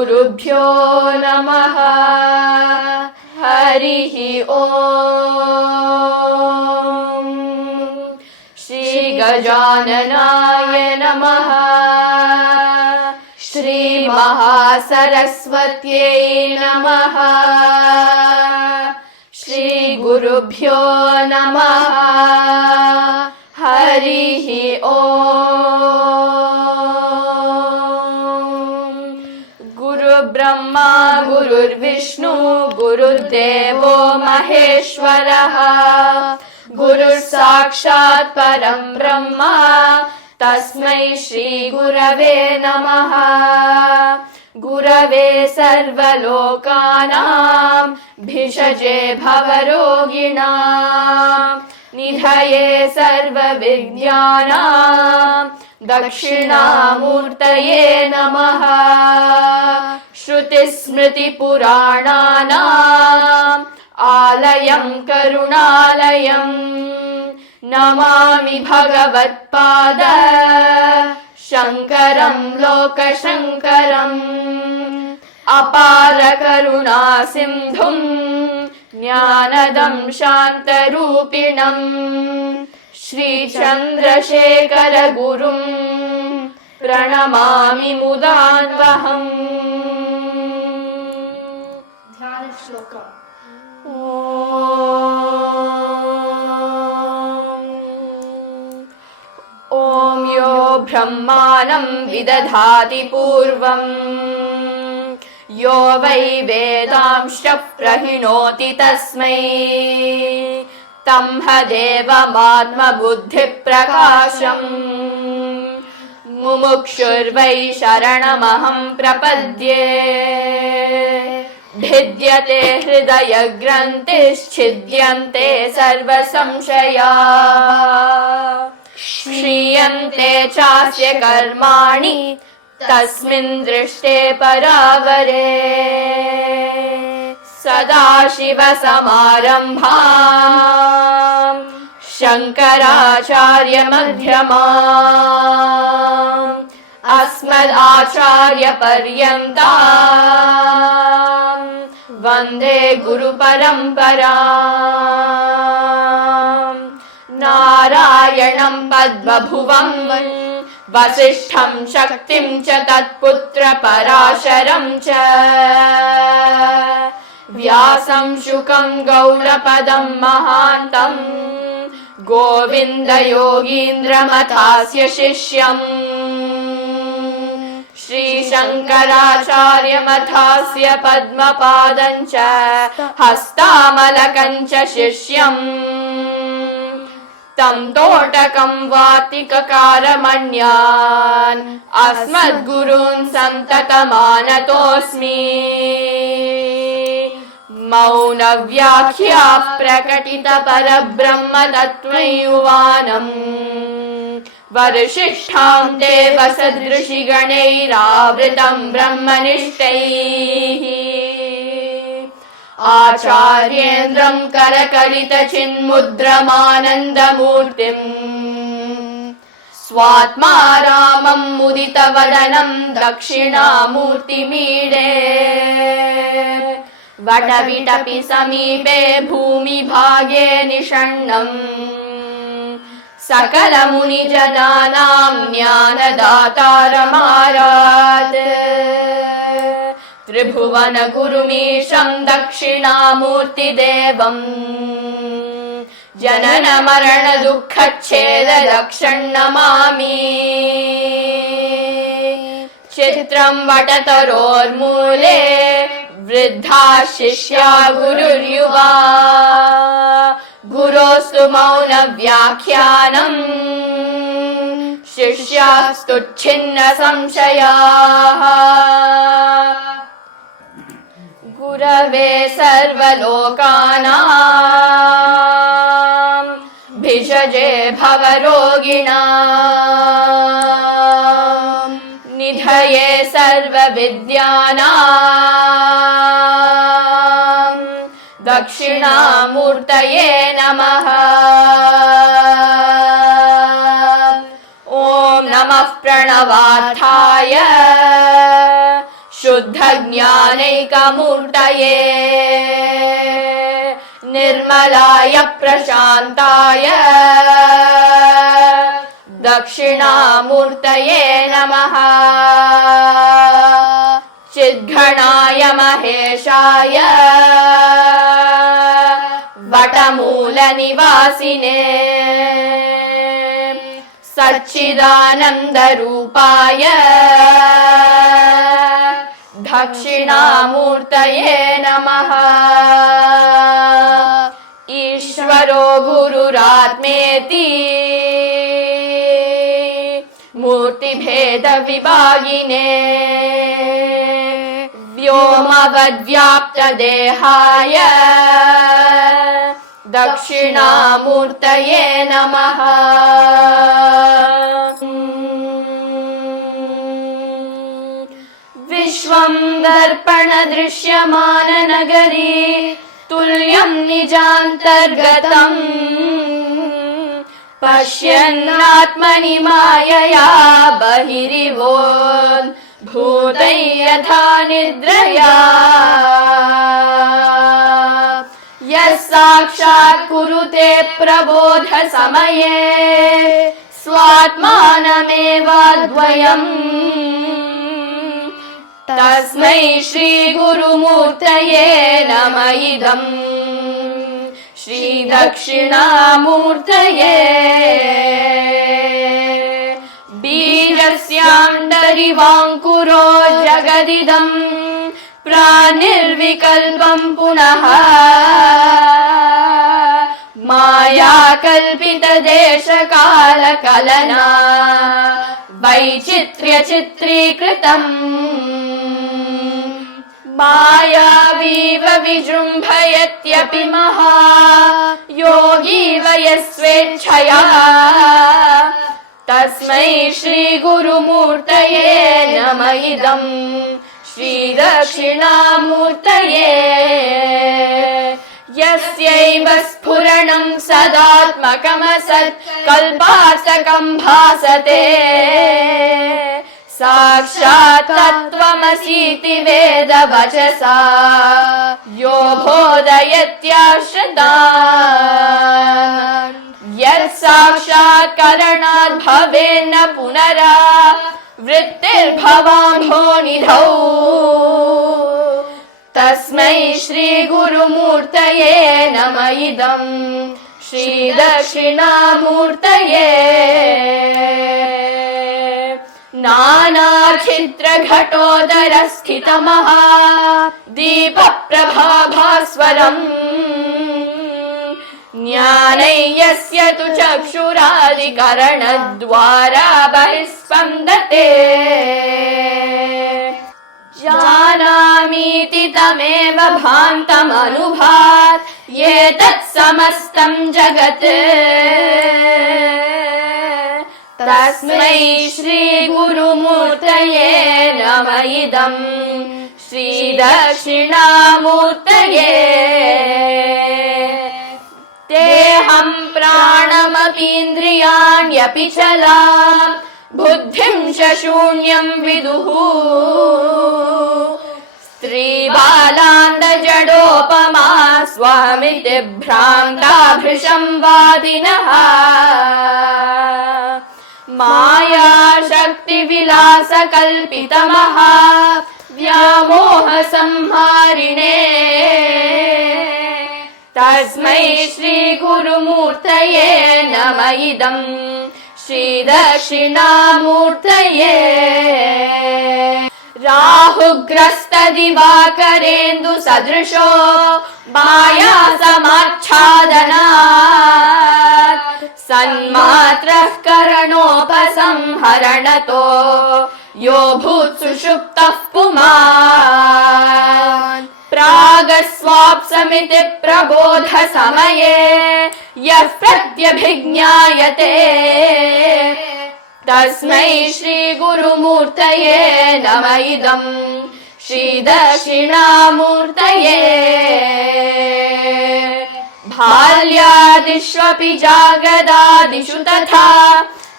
गुरुभ्यो नमः। हरिः ॐ। श्री गजाननाय नमः। श्री महासरस्वत्यै नमः। श्री गुरुभ्यो नमः। हरिः ॐ। गुरुर्ब्रह्मा गुरुर्विष्णु गुरुर्देवो महेश्वरः। गुरुर्साक्षात् परं ब्रह्म तस्मै श्री गुरवे नमः। गुरवे सर्वलोकानां भिषजे भवरोगिणां निधये सर्वविद्यानां दक्षिणामूर्तये नमः। श्रुतिस्मृतिपुराणानाम् आलयं करुणालयं नमामि भगवत्पाद शङ्करं लोकशङ्करम्। अपार करुणा सिन्धुं ज्ञानदं शान्तरूपिणम् श्रीचन्द्रशेखर गुरुं प्रणमामि मुदान्वहम्। ध्यान श्लोक। ॐ यो ब्रह्माणं विदधाति पूर्वम् यो वै वेदांश्च प्रहिणोति तस्मै तं देवमात्मबुद्धिप्रकाशम् मुमुक्षुर्वै शरणमहं प्रपद्ये। भिद्यते हृदयग्रन्थिश्छिद्यन्ते सर्वसंशयाः। क्षीयन्ते चास्य कर्माणि तस्मिन् दृष्टे परावरे। सदाशिवसमारम्भाम् शङ्कराचार्यमध्यमाम् अस्मदाचार्यपर्यन्ताम् वन्दे गुरुपरम्पराम्। नारायणं पद्मभुवं वसिष्ठं शक्तिं च तत्पुत्र पराशरं च व्यासं शुकं गौडपदं महान्तं गोविन्दयोगीन्द्रमथास्य शिष्यम् श्रीशङ्कराचार्यमथास्य पद्मपादं च हस्तामलकं च शिष्यम् तं तोटकं वातिककारमण्यान् अस्मद्गुरून् सन्ततमानतोऽस्मि। मौनव्याख्या प्रकटित परब्रह्म तत्त्वयुवानम् वरशिष्ठां देवसदृशिगणैरावृतं ब्रह्मनिष्ठैः आचार्येन्द्रं करकलितचिन्मुद्रमानन्दमूर्तिम् स्वात्मा रामं मुदितवदनं दक्षिणामूर्तिमीडे। वटविटपि समीपे भूमिभागे निषण्णम् सकलमुनिजनानां ज्ञानदातारमारात्। त्रिभुवन गुरुमीशं दक्षिणामूर्तिदेवम् जनन मरण दुःखच्छेदरक्षं नमामि। चित्रं वटतरोर्मूले वृद्धा शिष्या गुरुर्युवा गुरोस्तु मौनव्याख्यानम् शिष्यास्तु छिन्न संशयाः। गुरवे सर्वलोकानां भिषजे भवरोगिणां निधये सर्वविद्यानां दक्षिणामूर्तये नमः। ॐ नमः प्रणवार्थाय शुद्धज्ञानैकमूर्तये निर्मलाय प्रशान्ताय दक्षिणामूर्तये नमः। चिद्घणाय महेशाय वटमूलनिवासिने सच्चिदानन्दरूपाय दक्षिणामूर्तये नमः। ईश्वरो गुरुरात्मेति मूर्तिभेदविभागिने व्योमवद्व्याप्तदेहाय दक्षिणामूर्तये नमः। विश्वं दर्पणदृश्यमाननगरी तुल्यं निजान्तर्गतम् पश्यन्नात्मनि मायया बहिरिवोद्भूतै यथा निद्रया यः साक्षात् कुरुते प्रबोधसमये स्वात्मानमेवाद्वयम् तस्मै श्रीगुरुमूर्तये नमः इदम् श्रीदक्षिणामूर्तये। बीजस्यान्तरिवाङ्कुरो जगदिदम् प्रानिर्विकल्पम् पुनः मायाकल्पितदेशकालकलना वैचित्र्यचित्रीकृतम् मायावीव विजृम्भयत्यपि महा योगी वयस्वेच्छया तस्मै श्रीगुरुमूर्तये नमः इदम् श्रीदक्षिणामूर्तये। यस्यैव स्फुरणं सदात्मकमसत् कल्पार्थकं भासते साक्षात् तत्त्वमसीति वेदवचसा यो बोधयत्याश्रितान् यत् साक्षात्करणात् भवेन्न पुनरावृत्तिर्भवाम्भोनिधौ तस्मै श्रीगुरुमूर्तये नमः इदम् श्रीदक्षिणामूर्तये। नानाच्छिद्रघटोदरस्थितमहा दीपप्रभाभास्वरम् ज्ञानै यस्य तु चक्षुरादिकरणद्वारा बहिस्पन्दते जानामीति तमेव भान्तमनुभात् ये तत्समस्तं जगत् तस्मै श्रीगुरुमूर्तये नमः इदम् श्रीदक्षिणामूर्तये। तेऽहं प्राणमपीन्द्रियाण्यपि चलाम् बुद्धिं च शून्यं विदुः स्त्रीबालान्दजडोपमा स्वामिति भ्रान्ता भृशं वादिनः मायाशक्तिविलासकल्पितमहा व्यामोहसंहारिणे तस्मै श्रीगुरुमूर्तये नमः इदम् श्रीदक्षिणामूर्तये। राहुग्रस्तदिवाकरेन्दु सदृशो मायासमाच्छादनात् सन्मात्रः करणोपसंहरणतो यो भूत्सुषुप्तः पुमान् प्रागस्वाप्समिति प्रबोधसमये यः प्रत्यभिज्ञायते तस्मै श्रीगुरुमूर्तये नमः इदम् श्रीदक्षिणामूर्तये। बाल्यादिष्वपि जागदादिषु तथा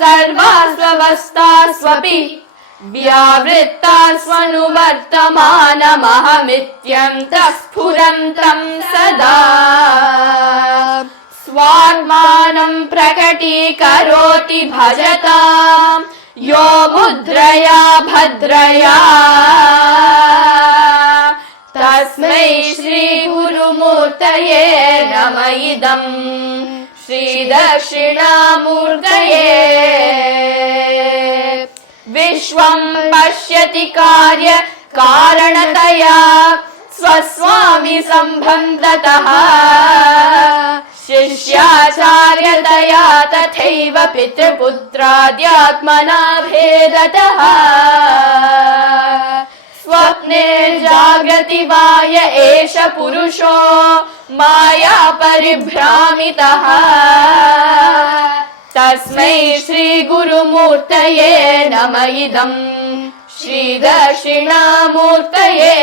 सर्वास्वस्थास्वपि व्यावृत्ता स्वनुवर्तमानमहमित्यन्तः स्फुरन्तं सदा स्वात्मानं प्रकटीकरोति भजताम् यो मुद्रया भद्रया तस्मै श्री गुरुमूर्तये नम इदम् श्री दक्षिणामूर्तये विश्वं पश्यति कार्य कारणतया स्वस्वामी सम्बन्धतः शिष्याचार्यतया तथैव पितृपुत्राद्यात्मना भेदतः स्वप्ने जागृति वाय एष पुरुषो माया परिभ्रामितः तस्मै श्री गुरुमूर्तये नम इदम् श्री दक्षिणामूर्तये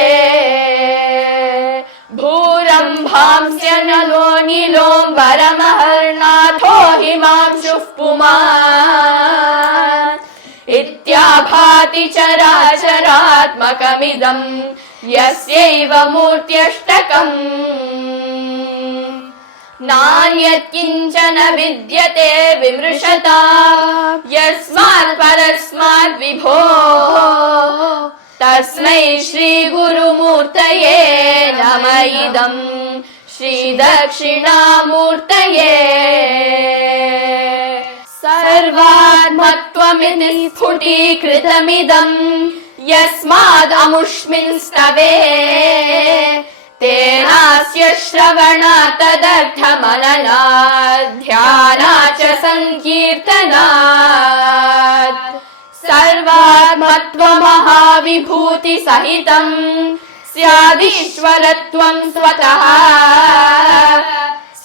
भूरम्भांस्य नलो नीलोऽम्बरमहर्नाथो हिमांशुः पुमान् इत्याभाति चराचरात्मकमिदम् यस्यैव मूर्त्यष्टकम् नान्यत् किञ्चन विद्यते विमृशता यस्मात् परस्मात् विभो तस्मै श्री गुरुमूर्तये नम इदम् श्री दक्षिणामूर्तये सर्वात्मत्वमिति स्फुटीकृतमिदम् यस्मादमुष्मिन् स्तवे तेनास्य श्रवणात् तदर्थमननात् ध्यानात् च सङ्कीर्तनात् सर्वात्मत्वमहाविभूति सहितम् स्यादीश्वरत्वं स्वतः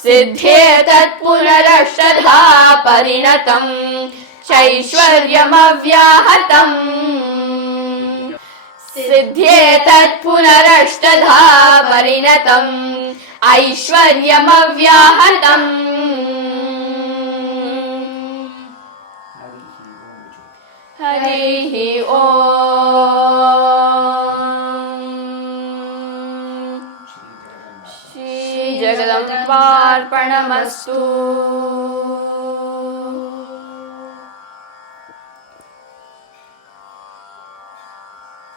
सिद्ध्येतत् पुनरष्टधा परिणतम् चैश्वर्यमव्याहतम् सिद्ध्येतत् पुनरष्टधा परिणतम् ऐश्वर्यमव्याहतम् हरिः ओम् श्री जगदम्बार्पणमस्तु।